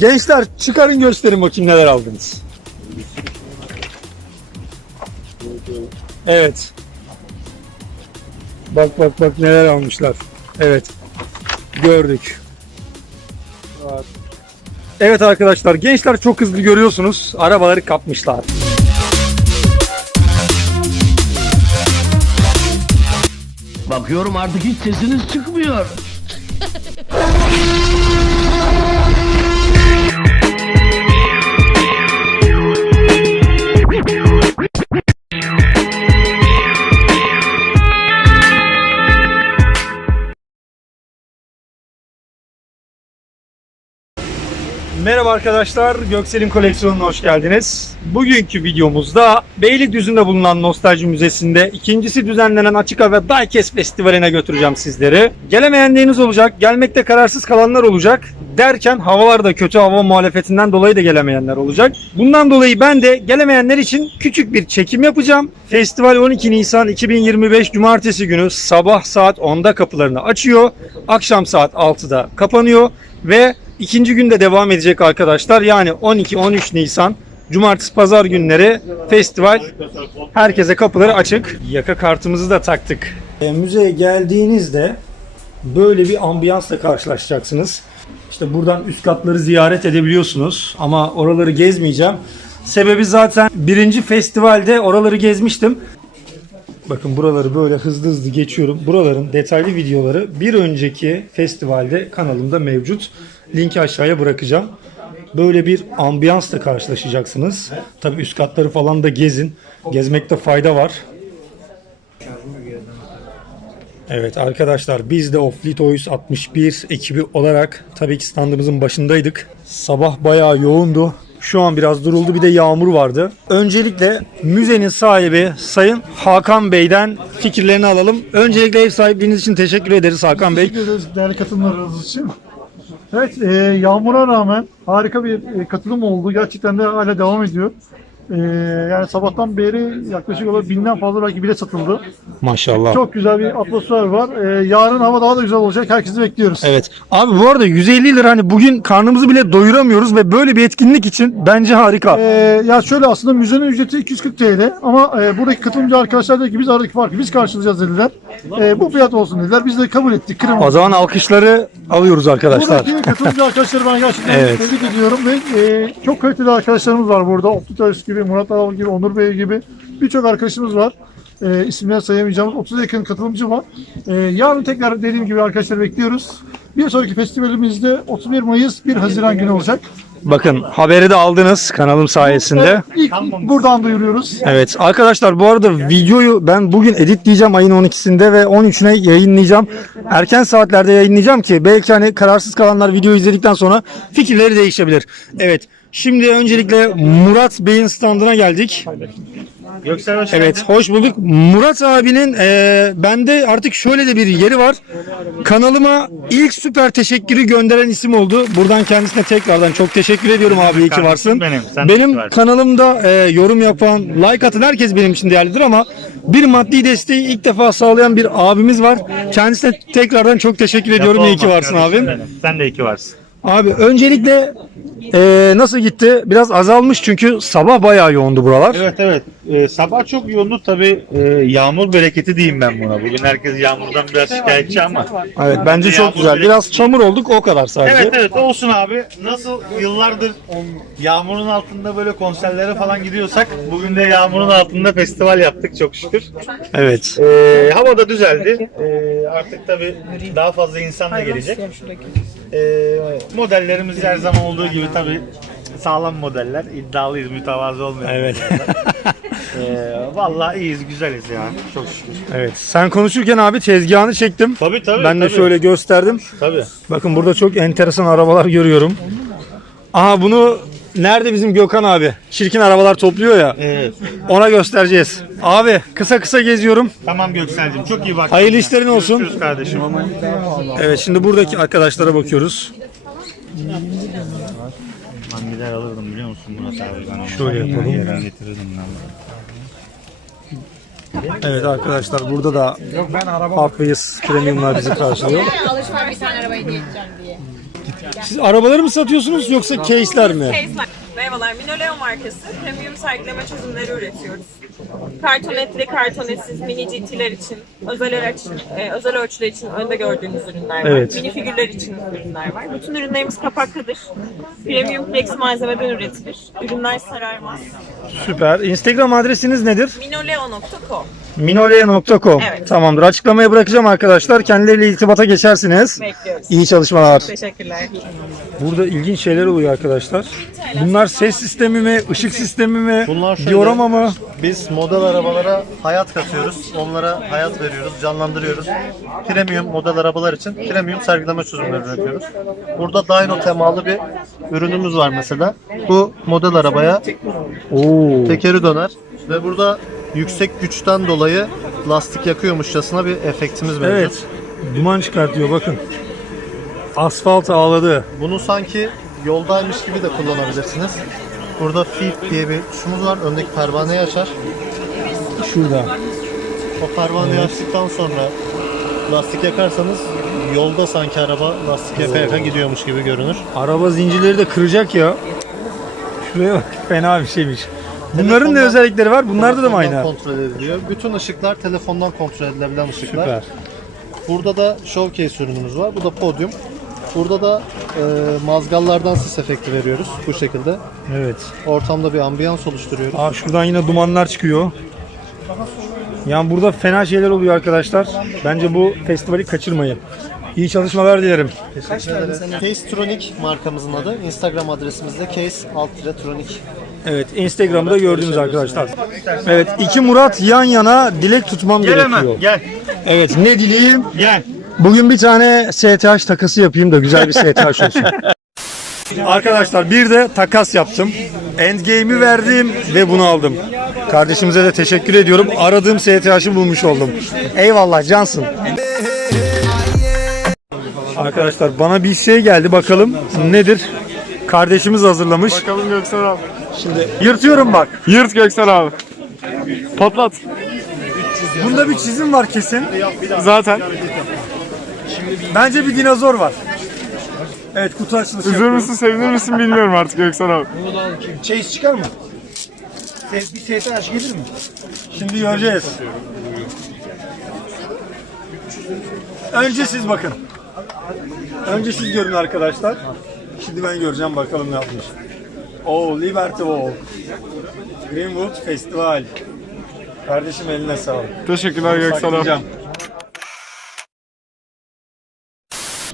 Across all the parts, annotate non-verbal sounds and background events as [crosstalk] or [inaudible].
Gençler çıkarın gösterin bakayım neler aldınız. Evet. Bak bak bak neler almışlar. Evet. Gördük. Evet arkadaşlar gençler çok hızlı görüyorsunuz. Arabaları kapmışlar. Bakıyorum artık hiç sesiniz çıkmıyor. [laughs] Merhaba arkadaşlar, Göksel'in koleksiyonuna hoş geldiniz. Bugünkü videomuzda Beylikdüzü'nde bulunan Nostalji Müzesi'nde ikincisi düzenlenen Açık Hava Diecast Festivali'ne götüreceğim sizleri. Gelemeyenleriniz olacak, gelmekte kararsız kalanlar olacak. Derken havalar da kötü hava muhalefetinden dolayı da gelemeyenler olacak. Bundan dolayı ben de gelemeyenler için küçük bir çekim yapacağım. Festival 12 Nisan 2025 Cumartesi günü sabah saat 10'da kapılarını açıyor. Akşam saat 6'da kapanıyor ve ikinci günde devam edecek arkadaşlar. Yani 12-13 Nisan Cumartesi pazar günleri festival herkese kapıları açık. Yaka kartımızı da taktık. E, müzeye geldiğinizde böyle bir ambiyansla karşılaşacaksınız. İşte buradan üst katları ziyaret edebiliyorsunuz ama oraları gezmeyeceğim. Sebebi zaten birinci festivalde oraları gezmiştim. Bakın buraları böyle hızlı hızlı geçiyorum. Buraların detaylı videoları bir önceki festivalde kanalımda mevcut. Linki aşağıya bırakacağım. Böyle bir ambiyansla karşılaşacaksınız. Tabii üst katları falan da gezin. Gezmekte fayda var. Evet arkadaşlar biz de Offly Toys 61 ekibi olarak tabii ki standımızın başındaydık. Sabah bayağı yoğundu. Şu an biraz duruldu bir de yağmur vardı. Öncelikle müzenin sahibi Sayın Hakan Bey'den fikirlerini alalım. Öncelikle ev sahipliğiniz için teşekkür ederiz Hakan Bey. Teşekkür ederiz değerli katılımlarınız için. Evet, e, yağmura rağmen harika bir e, katılım oldu. Gerçekten de hala devam ediyor. E, yani sabahtan beri yaklaşık olarak binden fazla belki bilet satıldı. Maşallah. Çok güzel bir atmosfer var. E, yarın hava daha da güzel olacak. Herkesi bekliyoruz. Evet. Abi bu arada 150 lira hani bugün karnımızı bile doyuramıyoruz ve böyle bir etkinlik için bence harika. E, ya şöyle aslında müzenin ücreti 240 TL ama e, buradaki katılımcı arkadaşlar dedi ki biz aradaki farkı biz karşılayacağız dediler. E, bu fiyat olsun dediler. Biz de kabul ettik. Kırmadık. O zaman alkışları alıyoruz arkadaşlar. Buradaki katılımcı arkadaşları ben gerçekten [laughs] Evet. tebrik ediyorum ve e, çok kaliteli arkadaşlarımız var burada. Optitörs gibi, Murat Aral gibi, Onur Bey gibi birçok arkadaşımız var. E, isimler sayamayacağımız 30'a yakın katılımcı var. E, yarın tekrar dediğim gibi arkadaşları bekliyoruz. Bir sonraki festivalimizde 31 Mayıs 1 Haziran günü olacak. Bakın haberi de aldınız kanalım sayesinde. Evet, ilk buradan duyuruyoruz. Evet arkadaşlar bu arada videoyu ben bugün editleyeceğim ayın 12'sinde ve 13'üne yayınlayacağım. Erken saatlerde yayınlayacağım ki belki hani kararsız kalanlar videoyu izledikten sonra fikirleri değişebilir. Evet şimdi öncelikle Murat Bey'in standına geldik. Evet hoş bulduk. Murat abinin e, bende artık şöyle de bir yeri var. Kanalıma ilk süper teşekkürü gönderen isim oldu. Buradan kendisine tekrardan çok teşekkür ediyorum abi iyi ki varsın. benim, sen de iyi benim varsın. kanalımda e, yorum yapan, like atan herkes benim için değerlidir ama bir maddi desteği ilk defa sağlayan bir abimiz var. Kendisine tekrardan çok teşekkür ediyorum. İyi ki Olmaz varsın kardeşim abim. benim. Sen de iyi ki varsın. Abi öncelikle e, nasıl gitti? Biraz azalmış çünkü sabah bayağı yoğundu buralar. Evet evet. Ee, sabah çok yoğundu tabi yağmur bereketi diyeyim ben buna. Bugün herkes yağmurdan biraz şikayetçi ama. Evet bence çok güzel. Biraz çamur olduk o kadar sadece. Evet evet olsun abi. Nasıl yıllardır yağmurun altında böyle konserlere falan gidiyorsak bugün de yağmurun altında festival yaptık çok şükür. Evet. Ee, hava da düzeldi. Ee, artık tabi daha fazla insan da gelecek. Ee, modellerimiz her zaman olduğu gibi tabi sağlam modeller. İddialıyız, mütevazı olmuyor. Evet. [laughs] Ee, vallahi iyiyiz, güzeliz yani. Çok şükür. evet. Sen konuşurken abi tezgahını çektim. Tabii tabii. ben de tabii. şöyle gösterdim. Tabii. Bakın burada çok enteresan arabalar görüyorum. Aha bunu nerede bizim Gökhan abi? Çirkin arabalar topluyor ya. Evet. Ona göstereceğiz. Abi kısa kısa geziyorum. Tamam Göksel'cim çok iyi bak. Hayırlı işlerin olsun. Görüşürüz kardeşim. Evet şimdi buradaki arkadaşlara bakıyoruz. Ben gider alırdım biliyor musun Murat abi? Ben Şöyle yapalım. Yerden getirirdim ben. Evet arkadaşlar burada da Hot Wheels Premium'lar bizi karşılıyor. Alışveriş bir tane araba hediye edeceğim diye. Siz arabaları mı satıyorsunuz yoksa case'ler mi? Case'ler. Merhabalar, Minoleo markası premium sergileme çözümleri üretiyoruz. Kartonetli, kartonetsiz mini GT'ler için, özel araç, e, özel ölçüler için önde gördüğünüz ürünler var. Evet. Mini figürler için ürünler var. Bütün ürünlerimiz kapaklıdır. Premium flex malzemeden üretilir. Ürünler sararmaz. Süper. Instagram adresiniz nedir? Minoleo.com minolea.com. Evet. Tamamdır. Açıklamaya bırakacağım arkadaşlar. Kendileriyle irtibata geçersiniz. bekliyoruz. İyi çalışmalar. Teşekkürler. Burada ilginç şeyler oluyor arkadaşlar. Bunlar ses sistemi mi, ışık sistemi mi, Bunlar şöyle- diorama mı? Biz model arabalara hayat katıyoruz. Onlara hayat veriyoruz, canlandırıyoruz. Premium model arabalar için premium sergileme çözümleri üretiyoruz. Burada dyno temalı bir ürünümüz var mesela. Bu model arabaya Oo. tekeri döner ve burada yüksek güçten dolayı lastik yakıyormuşçasına bir efektimiz mevcut. Evet. Duman çıkartıyor bakın. Asfalt ağladı. Bunu sanki yoldaymış gibi de kullanabilirsiniz. Burada Fiat diye bir tuşumuz var. Öndeki pervaneyi açar. Şurada. O pervaneyi açtıktan sonra lastik yakarsanız yolda sanki araba lastik yaka yaka gidiyormuş gibi görünür. Araba zincirleri de kıracak ya. Şuraya bak. Fena bir şeymiş. Bunların ne özellikleri var? Bunlarda da mı Telefondan aynı? kontrol ediliyor. Bütün ışıklar telefondan kontrol edilebilen ışıklar. Süper. Burada da showcase ürünümüz var. Bu da podyum. Burada da e, mazgallardan sis efekti veriyoruz bu şekilde. Evet. Ortamda bir ambiyans oluşturuyoruz. Aa şuradan yine dumanlar çıkıyor. Yani burada fena şeyler oluyor arkadaşlar. Bence bu festivali kaçırmayın. İyi çalışmalar dilerim. Case Tronic markamızın adı. Instagram adresimiz de case alt tronic. Evet Instagram'da gördüğünüz arkadaşlar. Evet iki Murat yan yana dilek tutmam gerekiyor. gel. Evet ne dileyim? Gel. Bugün bir tane STH takası yapayım da güzel bir STH [laughs] olsun. Arkadaşlar bir de takas yaptım. Endgame'i verdim ve bunu aldım. Kardeşimize de teşekkür ediyorum. Aradığım STH'ı bulmuş oldum. Eyvallah cansın. Arkadaşlar bana bir şey geldi bakalım nedir? Kardeşimiz hazırlamış. Bakalım Göksel abi. Şimdi yırtıyorum bak. Yırt Göksel abi. Patlat. Bunda bir çizim var kesin. Zaten. Bence bir dinozor var. Evet kutu açılışı Üzülür yapıyorum. müsün sevinir misin bilmiyorum artık Göksel abi. Chase çıkar mı? Bir STH gelir mi? Şimdi göreceğiz. Önce siz bakın. Önce siz görün arkadaşlar. Şimdi ben göreceğim bakalım ne yapmış. Oo Liberty Walk. Greenwood Festival. Kardeşim eline sağlık. Teşekkürler Göksel abi.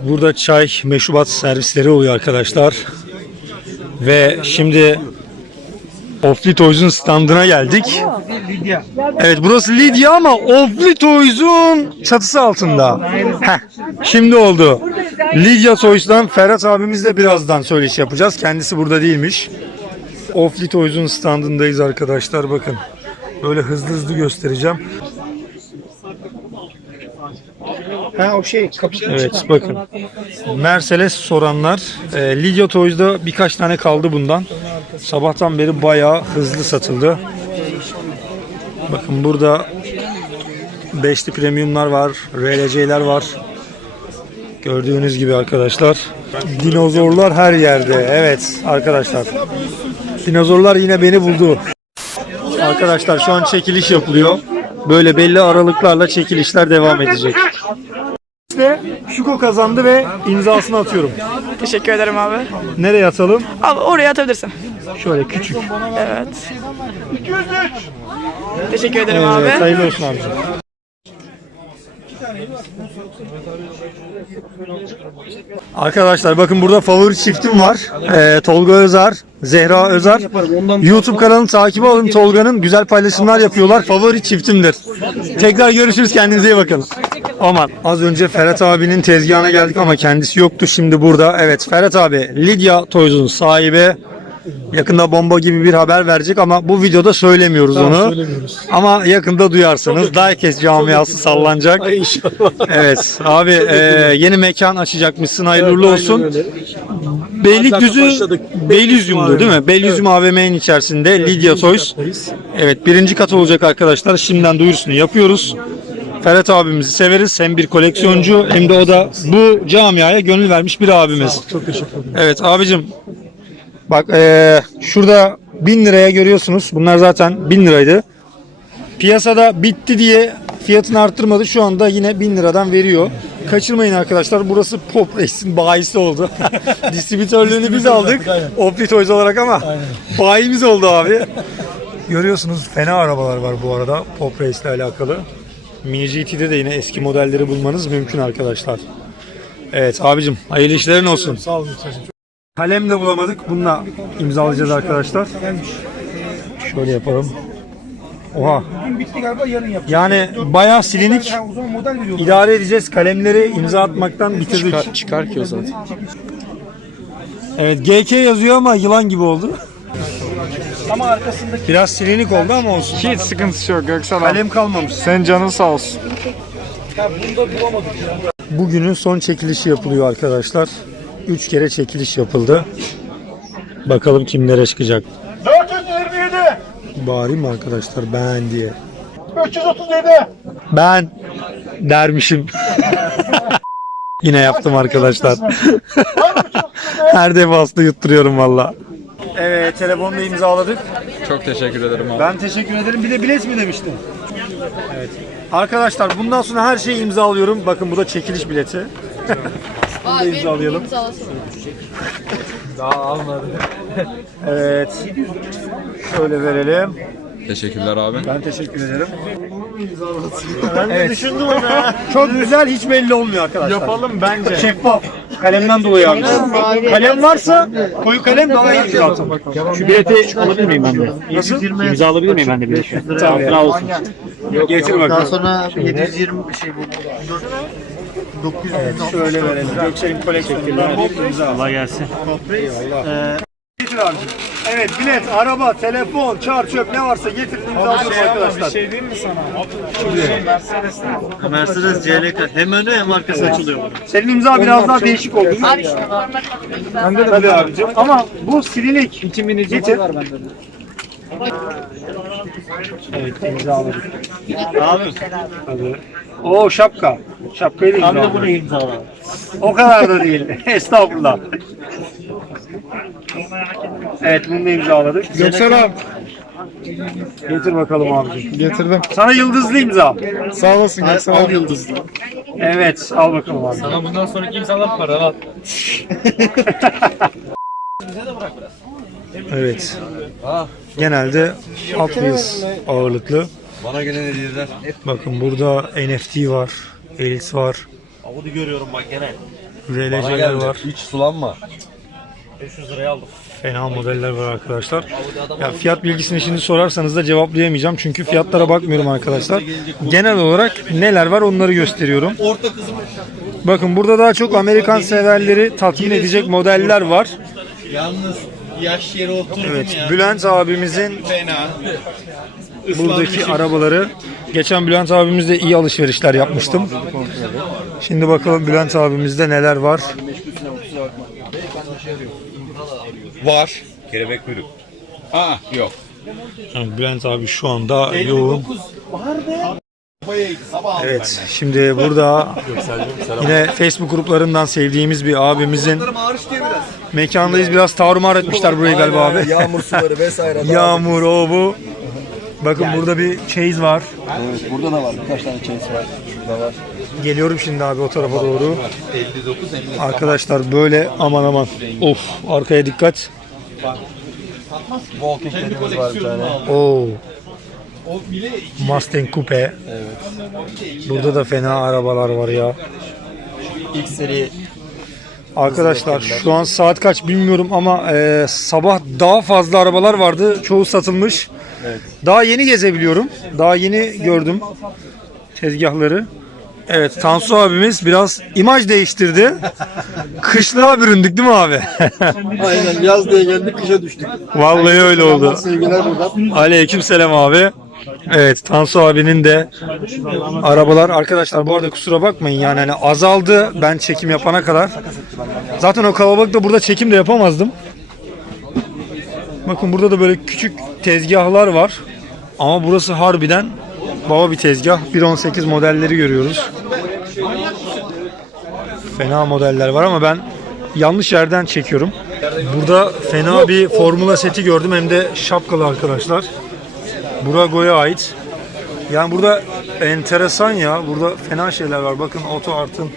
Burada çay, meşrubat servisleri oluyor arkadaşlar. Ve şimdi Ofli Toys'un standına geldik. Evet burası Lidya ama Ofli Toys'un çatısı altında. Heh, şimdi oldu. Lidya Toys'dan Ferhat abimizle birazdan söyleşi yapacağız. Kendisi burada değilmiş. Ofli Toys'un standındayız arkadaşlar bakın. Böyle hızlı hızlı göstereceğim. Evet bakın. Mercedes soranlar. E, Lidya Toys'da birkaç tane kaldı bundan. Sabahtan beri bayağı hızlı satıldı. Bakın burada beşli premiumlar var. RLC'ler var. Gördüğünüz gibi arkadaşlar. Dinozorlar her yerde. Evet arkadaşlar. Dinozorlar yine beni buldu. Arkadaşlar şu an çekiliş yapılıyor. Böyle belli aralıklarla çekilişler devam edecek. İşte Şuko kazandı ve imzasını atıyorum. Teşekkür ederim abi. Nereye atalım? Abi oraya atabilirsin. Şöyle küçük. Evet. Teşekkür ederim Evet, abi. hayırlı olsun abicim. Arkadaşlar bakın burada favori çiftim var. Ee, Tolga Özer, Zehra Özer. YouTube kanalını takip alın Tolga'nın. Güzel paylaşımlar yapıyorlar. Favori çiftimdir. Tekrar görüşürüz. Kendinize iyi bakın. Aman. Az önce Ferhat abinin tezgahına geldik ama kendisi yoktu. Şimdi burada. Evet Ferhat abi Lidya Toys'un sahibi. Yakında bomba gibi bir haber verecek ama bu videoda söylemiyoruz onu. Ama yakında duyarsınız. Diecast camiası sallanacak. İnşallah. Evet abi e, yeni mekan açacakmışsın. Hayırlı uğurlu olsun. Beylikdüzü Beylikdüzü'mdü değil mi? Beylikdüzü AVM'nin içerisinde Lidya Toys. Evet birinci kat olacak arkadaşlar. Şimdiden duyurusunu yapıyoruz. Ferhat abimizi severiz. Hem bir koleksiyoncu hem de o da bu camiaya gönül vermiş bir abimiz. Çok teşekkür ederim. Evet abicim bak eee, şurada 1000 liraya görüyorsunuz. Bunlar zaten 1000 liraydı. Piyasada bitti diye fiyatını arttırmadı. Şu anda yine 1000 liradan veriyor. Kaçırmayın arkadaşlar. Burası Pop Race'in bayisi oldu. [laughs] Distribütörlüğünü biz aldık. Opti Toys olarak ama bayimiz oldu abi. Görüyorsunuz fena arabalar var bu arada Pop Race ile alakalı. Mini GT'de de yine eski modelleri bulmanız mümkün arkadaşlar. Evet abicim hayırlı işlerin olsun. Sağ olun. Kalem de bulamadık. Bununla imzalayacağız arkadaşlar. Şöyle yapalım. Oha. Yani bayağı silinik. İdare edeceğiz. Kalemleri imza atmaktan bitirdik. Çıkar ki o zaten. Evet GK yazıyor ama yılan gibi oldu. Biraz silinik oldu ama olsun. Hiç sıkıntısı yok Göksel abi. Kalem kalmamış. Sen canın sağ olsun. Bugünün son çekilişi yapılıyor arkadaşlar. 3 kere çekiliş yapıldı. Bakalım kimlere çıkacak. 427, Bağırayım mı arkadaşlar ben diye. 337, Ben dermişim. [laughs] Yine yaptım arkadaşlar. Her defasında yutturuyorum valla. Evet telefonda imzaladık. Çok teşekkür ederim abi. Ben teşekkür ederim. Bir de bilet mi demiştin? Evet. Arkadaşlar bundan sonra her şeyi imzalıyorum. Bakın bu da çekiliş bileti. Bunu da imzalayalım. Daha almadım. evet. Şöyle verelim. Teşekkürler abi. Ben teşekkür ederim. Ben de düşündüm onu. [laughs] Çok güzel, hiç belli olmuyor arkadaşlar. Yapalım bence. Şeffaf. Kalemden dolayı abi. Kalem varsa koyu kalem daha iyi zaten. Şu bileti alabilir miyim ben de? Nasıl? İmza alabilir miyim ben de bileti? Tabii. Sağ olsun. Getir Daha bakalım. sonra 720 şey bu. 900 Şöyle verelim. Gökçe'nin bir imza. Kolay gelsin. Getir abicim. Evet bilet, araba, telefon, çar çöp ne varsa getirin imzalıyoruz arkadaşlar. şey diyeyim mi sana? Mercedes CLK hem önü hem arkası açılıyor. Senin imza biraz daha değişik oldu. Bende de Tabii abicim. Ama bu silinik. İki minici var bende Evet imzaladık. Abi Tabii. Oo şapka. Şapkayı da tam da bunu imzala. O kadar da değil. [laughs] Estağfurullah. Evet bunu da imzaladık. Göksel abi. Getir bakalım abicim. Getirdim. Sana yıldızlı imza. Sağ olasın Göksel Al abi. yıldızlı. Evet al bakalım abi. bundan sonraki imzalar para al. [laughs] Evet. Genelde alt wheels ağırlıklı. Bana gelen hediyeler. Bakın burada NFT var. Elis var. Audi görüyorum bak gene. RLC'ler var. Hiç sulanma. 500 liraya aldım. Fena modeller var arkadaşlar. Ya fiyat bilgisini şimdi sorarsanız da cevaplayamayacağım. Çünkü fiyatlara bakmıyorum arkadaşlar. Genel olarak neler var onları gösteriyorum. Bakın burada daha çok Amerikan severleri tatmin edecek modeller var. Yalnız yaş yere oturdum Evet, Bülent abimizin Fena. buradaki arabaları. Geçen Bülent abimizle iyi alışverişler yapmıştım. Şimdi bakalım Bülent abimizde neler var. Var. Kelebek kuyruk. Aa yok. Yani Bülent abi şu anda yoğun. Evet, şimdi burada yine Facebook gruplarından sevdiğimiz bir abimizin mekandayız. Biraz tarumar etmişler burayı galiba abi. Yağmur suları vesaire. [laughs] Yağmur, o bu. Bakın burada bir chase var. Evet, burada da var. Birkaç tane chase var. Şurada var. Geliyorum şimdi abi o tarafa doğru. Arkadaşlar böyle aman aman. Of arkaya dikkat. Walking'lerimiz var bir tane. Oo. Mustang Coupe. Burada da fena arabalar var ya. İlk seri Arkadaşlar şu an saat kaç bilmiyorum ama e, sabah daha fazla arabalar vardı. Çoğu satılmış. Daha yeni gezebiliyorum. Daha yeni gördüm tezgahları. Evet Tansu abimiz biraz imaj değiştirdi. Kışlığa büründük değil mi abi? [laughs] Aynen yaz diye geldik kışa düştük. Vallahi öyle oldu. Sevgiler buradan. Aleyküm selam abi. Evet Tansu abinin de arabalar arkadaşlar bu arada kusura bakmayın yani hani azaldı ben çekim yapana kadar. Zaten o kalabalıkta burada çekim de yapamazdım. Bakın burada da böyle küçük tezgahlar var. Ama burası harbiden baba bir tezgah. 1.18 modelleri görüyoruz. Fena modeller var ama ben yanlış yerden çekiyorum. Burada fena bir formula seti gördüm hem de şapkalı arkadaşlar. Burago'ya ait. Yani burada enteresan ya. Burada fena şeyler var. Bakın Auto Art'ın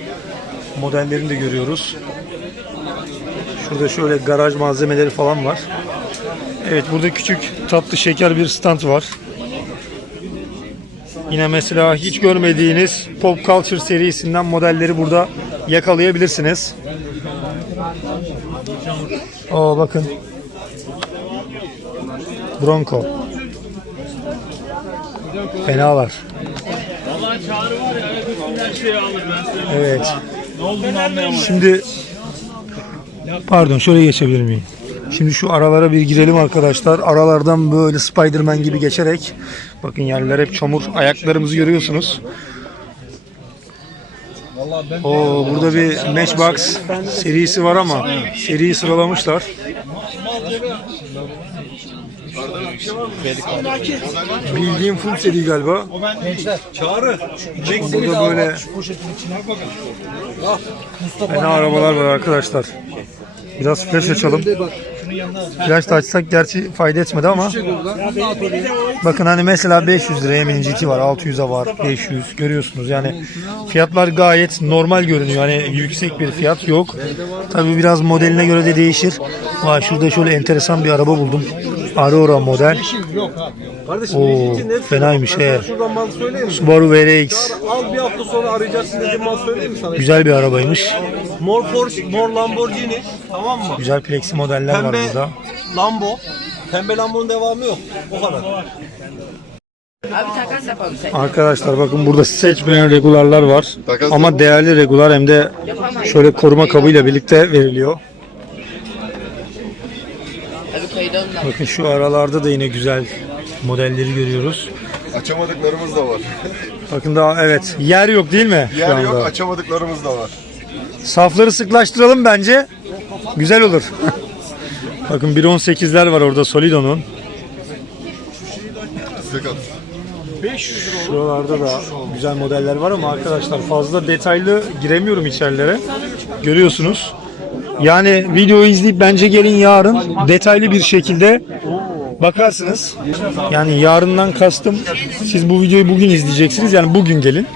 modellerini de görüyoruz. Şurada şöyle garaj malzemeleri falan var. Evet burada küçük tatlı şeker bir stand var. Yine mesela hiç görmediğiniz Pop Culture serisinden modelleri burada yakalayabilirsiniz. Aa bakın. Bronco. Fenalar. Evet. Şimdi pardon şöyle geçebilir miyim? Şimdi şu aralara bir girelim arkadaşlar. Aralardan böyle Spider-Man gibi geçerek bakın yerler hep çamur. Ayaklarımızı görüyorsunuz. Oo, burada bir Matchbox serisi var ama seriyi sıralamışlar. Bildiğim full seri galiba. Burada böyle fena arabalar var arkadaşlar. Biraz flash açalım. Flash da açsak gerçi fayda etmedi ama. Bakın hani mesela 500 liraya Mini GT var, 600'e var, 500 görüyorsunuz. Yani fiyatlar gayet normal görünüyor. Hani yüksek bir fiyat yok. Tabii biraz modeline göre de değişir. Vay şurada şöyle enteresan bir araba buldum. Aurora model. Oo, fenaymış he. Subaru VRX. Al bir hafta sonra arayacaksın dedim mal söyleyeyim mi sana? Güzel bir arabaymış. Mor Porsche, mor Lamborghini tamam mı? Güzel plexi modeller var Pembe burada. Lambo. Pembe Lambo'nun devamı yok. O kadar. Arkadaşlar bakın burada seçmeyen regularlar var. Ama değerli regular hem de şöyle koruma kabıyla birlikte veriliyor. Bakın şu aralarda da yine güzel modelleri görüyoruz. Açamadıklarımız da var. Bakın daha evet yer yok değil mi Yer yok açamadıklarımız da var. Safları sıklaştıralım bence. Güzel olur. [laughs] Bakın 1.18'ler var orada Solido'nun. Sıkıntı. Şuralarda da güzel modeller var ama arkadaşlar fazla detaylı giremiyorum içerilere. Görüyorsunuz. Yani videoyu izleyip bence gelin yarın detaylı bir şekilde bakarsınız. Yani yarından kastım siz bu videoyu bugün izleyeceksiniz. Yani bugün gelin.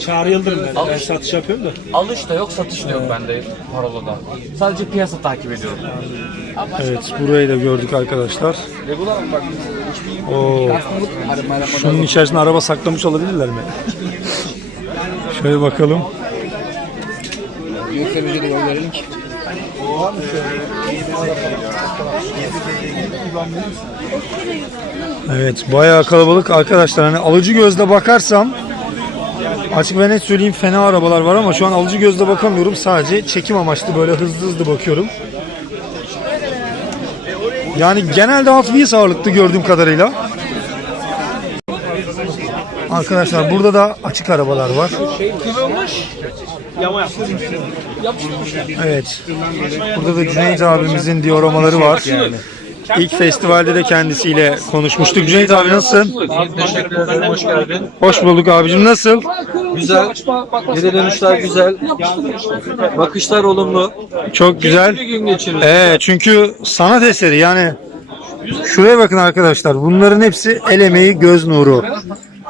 Çağrı Yıldırım ben. Ben satış yapıyorum da. Alış da yok, satış da yok bende Parola'da. Sadece piyasa takip ediyorum. Evet burayı da gördük arkadaşlar. Oo. Şunun içerisinde araba saklamış olabilirler mi? Şöyle bakalım. Evet bayağı kalabalık arkadaşlar. Hani alıcı gözle bakarsam açık ve net söyleyeyim fena arabalar var ama şu an alıcı gözle bakamıyorum. Sadece çekim amaçlı böyle hızlı hızlı bakıyorum. Yani genelde Hot Wheels ağırlıklı gördüğüm kadarıyla. Arkadaşlar burada da açık arabalar var. Evet. Burada da Cüneyt abimizin dioramaları var. İlk festivalde de kendisiyle konuşmuştuk. Cüneyt abi nasılsın? Teşekkür ederim. Hoş geldin. Hoş bulduk abicim. Nasıl? Güzel. Geri dönüşler güzel. Bakışlar olumlu. Çok güzel. Bir gün geçiriyoruz. Ee, çünkü sanat eseri yani şuraya bakın arkadaşlar bunların hepsi el emeği göz nuru.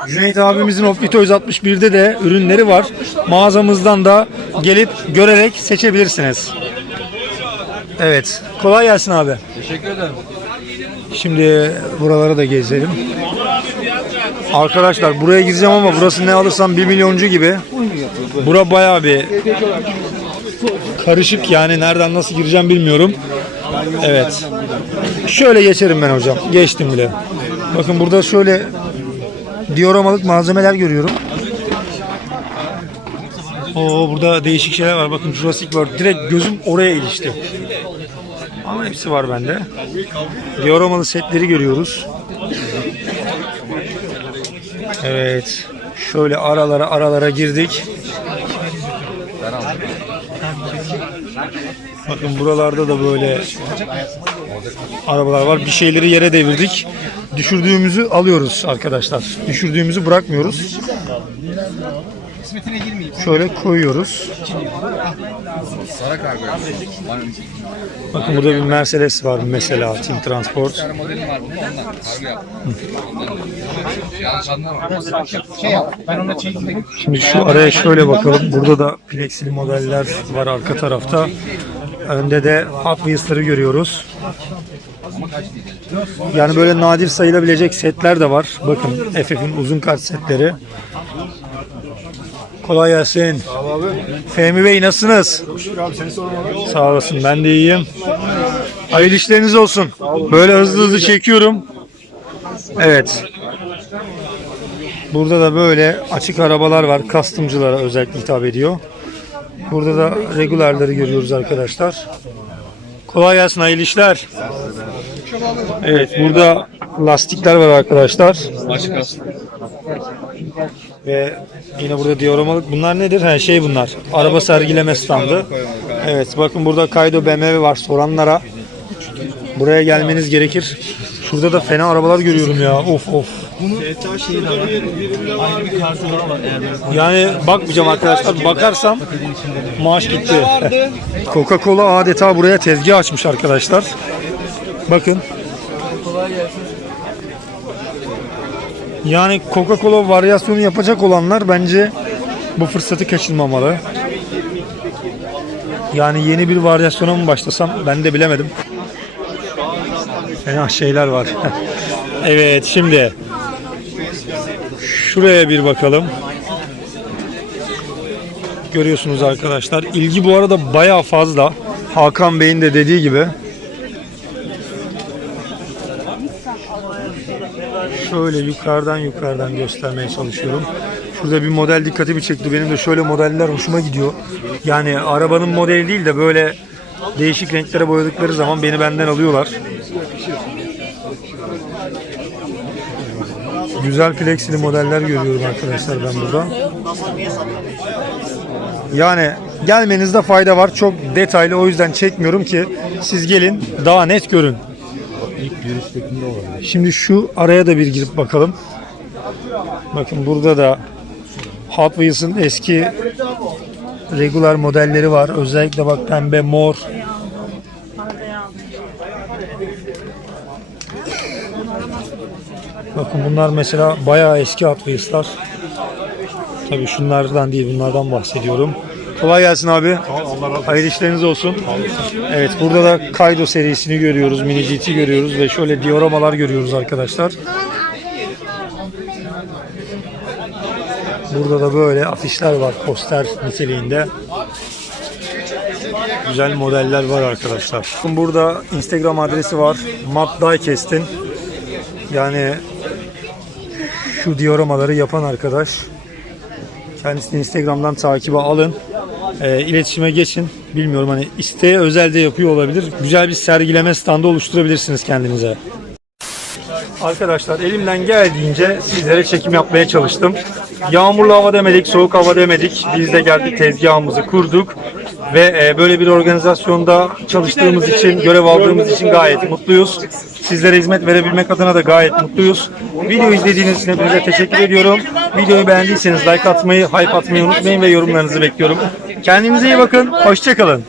Cüneyt abimizin Optitoys 61'de de ürünleri var. Mağazamızdan da gelip görerek seçebilirsiniz. Evet. Kolay gelsin abi. Teşekkür ederim. Şimdi buraları da gezelim. Arkadaşlar buraya gireceğim ama burası ne alırsam 1 milyoncu gibi. Bura bayağı bir karışık yani nereden nasıl gireceğim bilmiyorum. Evet. Şöyle geçerim ben hocam. Geçtim bile. Bakın burada şöyle dioramalık malzemeler görüyorum. Oo burada değişik şeyler var. Bakın Jurassic World. Direkt gözüm oraya ilişti. Hepsi var bende. Dioramalı setleri görüyoruz. Evet. Şöyle aralara aralara girdik. Bakın buralarda da böyle arabalar var. Bir şeyleri yere devirdik. Düşürdüğümüzü alıyoruz arkadaşlar. Düşürdüğümüzü bırakmıyoruz. Şöyle koyuyoruz. Bakın burada bir Mercedes var mesela Team Transport. Şimdi şu araya şöyle bakalım. Burada da plexili modeller var arka tarafta. Önde de Hot Wheels'ları görüyoruz. Yani böyle nadir sayılabilecek setler de var. Bakın FF'in uzun kart setleri. Kolay gelsin. Fehmi Bey nasılsınız? Sağ olasın ben de iyiyim. Hayırlı işleriniz olsun. Böyle hızlı hızlı çekiyorum. Evet. Burada da böyle açık arabalar var. Custom'cılara özellikle hitap ediyor. Burada da regularları görüyoruz arkadaşlar. Kolay gelsin hayırlı işler. Evet burada lastikler var arkadaşlar. Ve yine burada dioramalık. Bunlar nedir? Ha, şey bunlar. Araba sergileme standı. Evet bakın burada Kaydo BMW var soranlara. Buraya gelmeniz gerekir. Şurada da fena arabalar görüyorum ya. Of of. Yani bakmayacağım arkadaşlar. Bakarsam maaş gitti. [laughs] Coca-Cola adeta buraya tezgah açmış arkadaşlar. Bakın. Yani Coca-Cola varyasyonu yapacak olanlar bence bu fırsatı kaçırmamalı. Yani yeni bir varyasyona mı başlasam ben de bilemedim. Fena şeyler var. [laughs] evet şimdi şuraya bir bakalım. Görüyorsunuz arkadaşlar. İlgi bu arada bayağı fazla. Hakan Bey'in de dediği gibi. Şöyle yukarıdan yukarıdan göstermeye çalışıyorum. Şurada bir model dikkatimi çekti. Benim de şöyle modeller hoşuma gidiyor. Yani arabanın modeli değil de böyle değişik renklere boyadıkları zaman beni benden alıyorlar. Güzel plexili modeller görüyorum arkadaşlar ben burada. Yani gelmenizde fayda var. Çok detaylı o yüzden çekmiyorum ki siz gelin daha net görün. Şimdi şu araya da bir girip bakalım. Bakın burada da Hot Wheels'ın eski regular modelleri var. Özellikle bak pembe, mor. Bakın bunlar mesela bayağı eski Hot Wheels'lar. Tabii şunlardan değil bunlardan bahsediyorum. Kolay gelsin abi. Hayırlı işleriniz olsun. Evet burada da Kaido serisini görüyoruz. Mini GT görüyoruz ve şöyle dioramalar görüyoruz arkadaşlar. Burada da böyle afişler var poster niteliğinde. Güzel modeller var arkadaşlar. Burada Instagram adresi var. Matt Diecast'in. Yani şu dioramaları yapan arkadaş. Kendisini Instagram'dan takibe alın. E, iletişime geçin. Bilmiyorum hani isteğe özel de yapıyor olabilir. Güzel bir sergileme standı oluşturabilirsiniz kendinize. Arkadaşlar elimden geldiğince sizlere çekim yapmaya çalıştım. Yağmurlu hava demedik, soğuk hava demedik. Biz de geldik tezgahımızı kurduk. Ve e, böyle bir organizasyonda çalıştığımız için, görev aldığımız için gayet mutluyuz. Sizlere hizmet verebilmek adına da gayet mutluyuz. Video izlediğiniz için hepinize teşekkür ediyorum. Videoyu beğendiyseniz like atmayı, hype atmayı unutmayın ve yorumlarınızı bekliyorum. Kendinize iyi bakın, hoşçakalın.